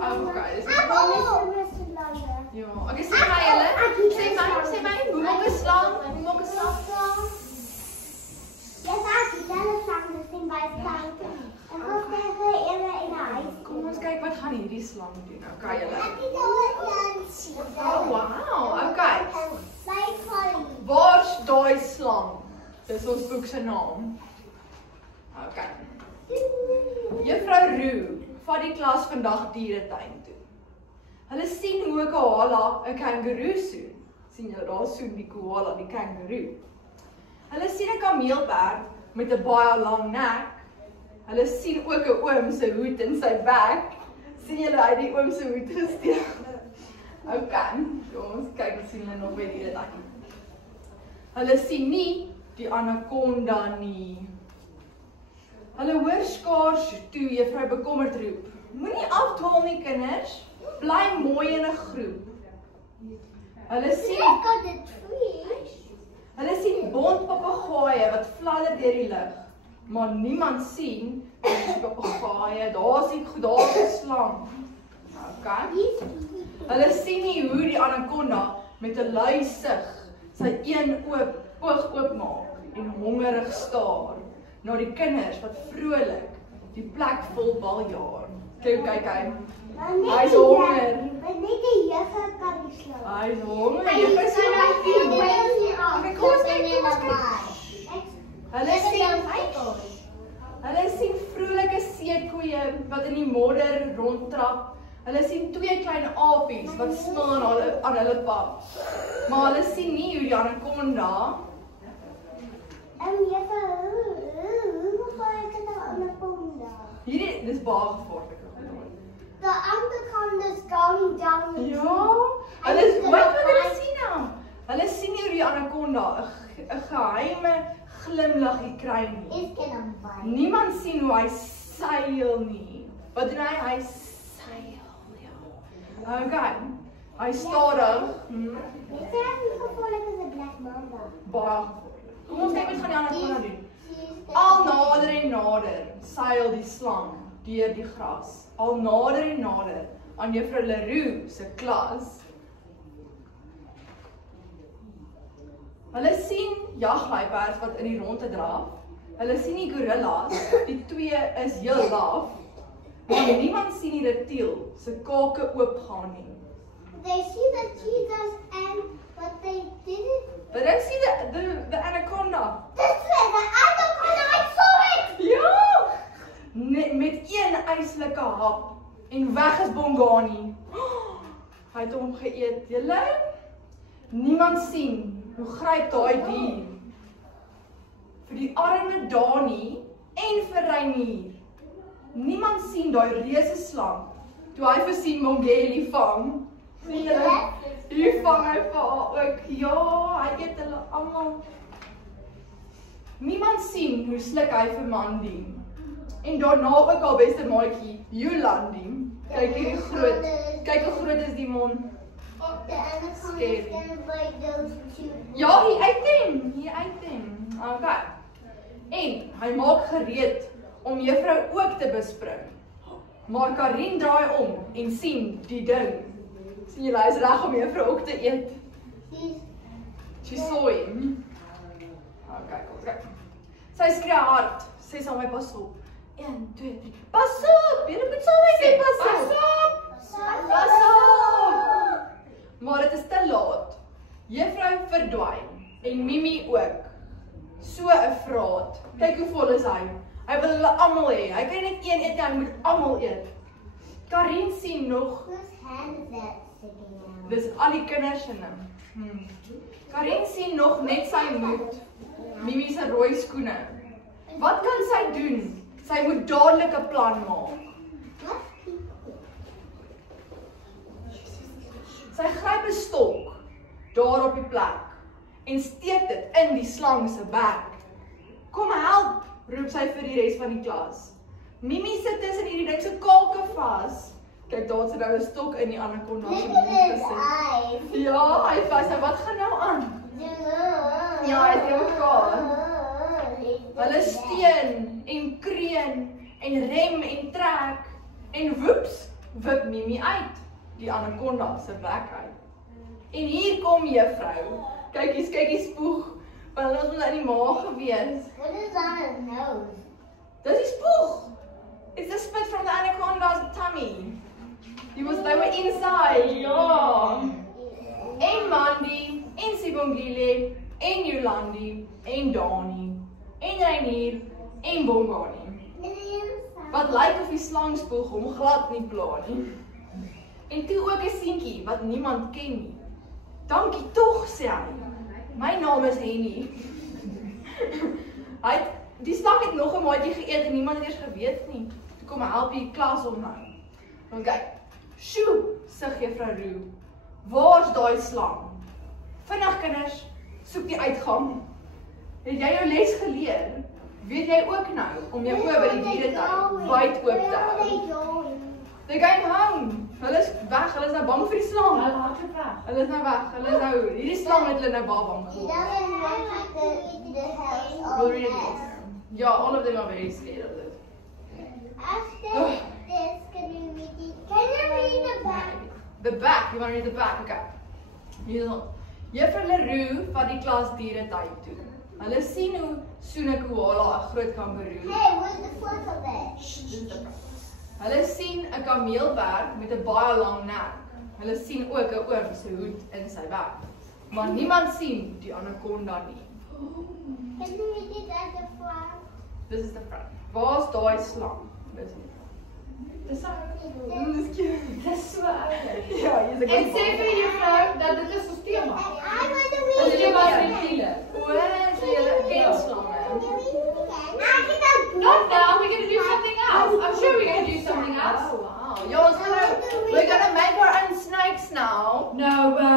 Okay, dis ja. Okay, sê my julle. Sê my, hoe maak 'n slang? Hoe maak 'n slang? Kom ons kyk wat gaan hierdie slang doen. Okay, julle. Oh, wow. Okay. Waar's daai slang? Dis ons boek se naam. Okay. Juffrou Roo vat die klas vandag dieretuin toe. Hulle sien hoe 'n koala 'n kangaroo soen. Sien julle daar soen die koala die kangaroo. Hulle sien 'n kameelperd met 'n baie lang nek. Hulle sien ook 'n oom se hoed in sy bek. Sien julle hy die oom se hoed gesteel? Okay, so ons kyk wat sien hulle nog by die dieretuin. Hulle sien nie die anakonda nie. Hulle hoor skaars toe juffrou bekommerd roep. Moenie afdwaal nie kinders, bly mooi in 'n groep. Hulle sien bont papegaaie wat fladder deur die lug, maar niemand sien die papegaaie, daar's 'n slang. Okay. Hulle sien nie hoe die anakonda met 'n lui sig sy een oog oopmaak en hongerig staar na die kinders wat vrolik die plek vol baljaar. Kyk hy. Hy's honger. Hy's honger. Okay, kom ons kyk. Hulle sien vrolike seekoeie wat in die modder rondtrap. Hulle sien twee klein apies wat smil aan hulle pap. Maar hulle sien nie hoe die anakonda hierdie dis baie gevaarlik. The anaconda's going down the ja, hulle sien nou. Hulle sien nie hoe die anakonda 'n geheime glimlaggie kry nie. Niemand sien hoe hy seil nie. Wat doen hy? Hy seil, ja. Okay, hy stadig. Baie. Kom ons kyk wat gaan die anakonda doen. Al nader en nader seil die slang deur die gras. Al nader en nader aan juffrou Leroux se klas. Hulle sien jagluiperds wat in die rondte draf. Hulle sien die gorillas, die twee is heel laf. Maar niemand sien die reptiel se kake oopgaan nie. They see the cheetahs and what they didn't. But I see the anaconda. This way, the anaconda, I saw it! Ja! Met een yslike hap en weg is Bongani. Hy het hom geëet. Julle? Niemand sien hoe gryp daai dier vir die arme Dani en vir Reinier. Niemand sien daai reuse slang toe hy vir sien Mongeli vang. Sien julle? Hier vang hy vir haar ook. Ja, hy eet hulle almal. Niemand sien hoe sluk hy vir Mandy. En daarna ook al beste maatjie, Jolandi. Kyk hierdie groot. Kyk hoe groot is die mond. Ja, hy eet hom. Okay. En hy maak gereed om juffrou ook te bespring. Maar Karin draai om en sien die ding. Sien julle, hy is reg om juffrou ook te eet. She saw him. Okay, kom kyk. Sy skree hard. Sê saam met pas op. 1, 2, 3. Pas op! Julle moet saam met sê pas op. Pas op! Maar dit is te laat. Juffrou verdwyn en Mimi ook. So 'n vraat. Kyk hoe vol is hy. Hy wil hulle almal hê. Hy kan net een eet, hy moet almal eet. Karin sien nog. Dis al die kinders in hom. Karin sien nog net sy moed. Mimi se rooi skoene. Wat kan sy doen? Sy moet dadelik 'n plan maak. Sy gryp 'n stok daar op die plek en steek dit in die slang se bek. Kom help, roep sy vir die res van die klas. Mimi sit tussen hierdie ding se kalke vas. Kyk, daar sit nou 'n stok in die anakonda se mond gesit. Ja, hy vas. Wat gaan nou aan? Ja, hy het mekaar. Hulle steun en kreun en rem en trek en woeps, wip Mimi uit, die anaconda se bek uit. En hier kom juffrou. Kyk die spoeg, want hulle was in die maag gewees. What is on his nose? Dis die spoeg. It's the spit from the anaconda's tummy. They were inside, ja. En Mandy, en Sibongile, en Yolandi, en Dani, en Reinier, en Bongani. Wat lyk of die slangspoeg hom glad nie pla nie. En toe ook 'n seentjie wat niemand ken nie. Dankie tog, sê hy. My naam is Henny. Die slang het nog 'n maatjie geëet en niemand het eers geweet nie. Toe kom help die klas om nou. Want kyk, sjoe, sug juffrou Roo. Waar's daai slang? Vinnig kinders, soek die uitgang. Het jy jou les geleer? Weet jy ook nou om jou oë by die dieretuin wyd oop te hou? They're going home. Hulle is weg, hulle is nou bang vir die slang. Hulle is nou weg, hulle is nou, hierdie slang het hulle nou baie bang geword. We'll read it later. Yeah, all of them are very scared of it. After this, can you read the back? The back, you want to read the back? Okay. Juffrou Leroux vat die klas dieretuin toe. Hulle sien hoe soen 'n koala 'n groot kangaroo. Hey, what's the foot of it? Hulle sien 'n kameelperd met 'n baie lang nek. Hulle sien ook 'n oom se hoed in sy bek. Maar niemand sien die anaconda nie. Can you read it at the front? This is the front. Waar's daai slang? Dis nie. Dis so oulik. Ja, jy's 'n En sê vir juffrou dat dit 'n stelsel I is. want to As read jy it. maar reptiele. O, so julle ken slange. Not now, we're going to do something else. I'm sure we're going to do something else. Oh, wow. Yo, we're gonna make our own snakes now. No way.